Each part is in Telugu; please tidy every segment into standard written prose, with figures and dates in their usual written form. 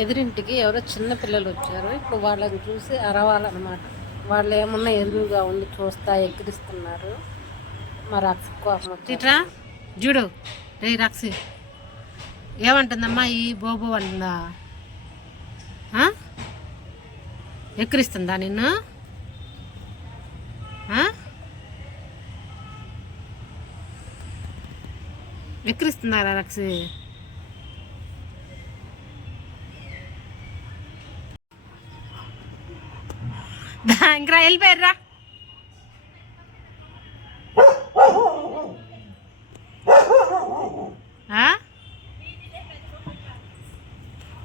ఎదురింటికి ఎవరో చిన్న పిల్లలు వచ్చారు. ఇప్పుడు వాళ్ళని చూసి అరవాలన్నమాట. వాళ్ళు ఏమన్నా ఎదురుగా ఉండి చూస్తా ఎక్కిరిస్తున్నారు. మా రక్ష కోపం ఇట్రా చూడు. రే రక్షి ఏమంటుందమ్మా? ఈ బోబో అంటుందా? ఎక్కిరిస్తుందా నిన్ను? ఎక్కిరిస్తున్నారా రక్షి? ఇంకా వెళ్ళిపోయారా?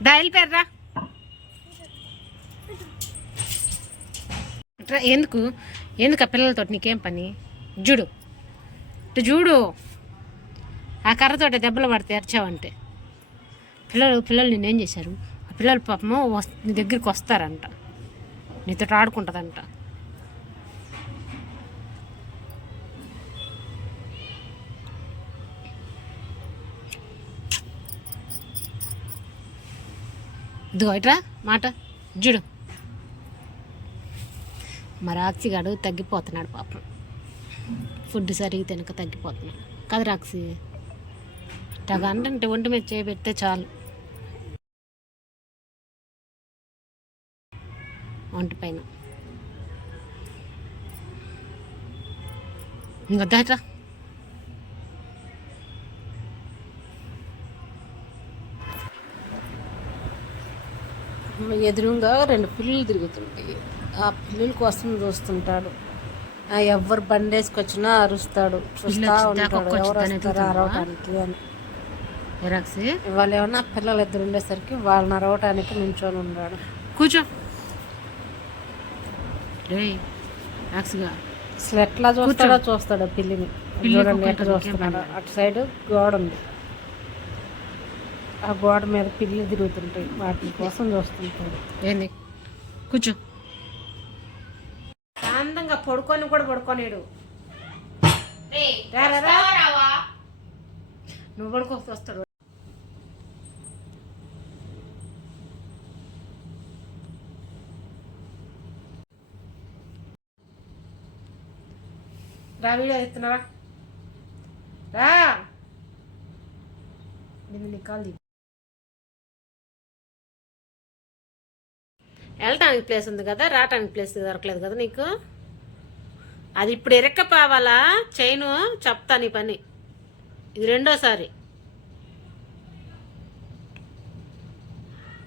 వెళ్ళిపోయారా? ఎందుకు ఎందుకు ఆ పిల్లలతో నీకేం పని? చూడు చూడు, ఆ కర్రతోటి దెబ్బలు పడితే అరిచావంటే పిల్లలు నిన్నేం చేశారు? ఆ పిల్లలు పాపము నీ దగ్గరికి వస్తారంట, నీతో ఆడుకుంటుందంట. ఇదిగో ఇట్రా మాట చూడు. మరి రాక్సిగాడు తగ్గిపోతున్నాడు పాపం, ఫుడ్ సరిగ్గా తినక తగ్గిపోతున్నాడు కదా రాక్సి? అంటే ఒంటి మీద చేయబెడితే చాలు, ఒంటి పైన. ఇంకొద్దాట్రా. ఎదురుగా 2 పిల్లలు తిరుగుతుంటాయి. ఆ పిల్లల కోసం చూస్తుంటాడు. ఎవరు బండి వేసుకొచ్చినా అరుస్తాడు, చూస్తా ఉంటాడు ఎవరు వస్తారో అరవటానికి అని. ఇవాళ ఏమన్నా పిల్లలు ఇద్దరు ఉండేసరికి వాళ్ళని అరవటానికి నించొని ఉన్నాడు. కూర్చో. అసలు ఎట్లా చూస్తాడో పిల్లిని. చూడండి ఎట్లా చూస్తున్నాడు. అటు సైడ్ గోడ ఉంది, ఆ గోడ మీద పిల్లి తిరుగుతుంటాయి, వాటి కోసం చూస్తుంటాడు. ఏంది? కూర్చో. ఆనందంగా పడుకొని కూడా పడుకోలేడు. నువ్వు పడుకోసి వస్తాడు. రా, వీడియో ఎత్తున్నావా? రా, నీ కాల్. వెళ్ళటానికి ప్లేస్ ఉంది కదా, రావటానికి ప్లేస్ దొరకలేదు కదా నీకు? అది ఇప్పుడు ఎరక్కపోవాలా చైను? చెప్తా నీ పని. ఇది రెండోసారి.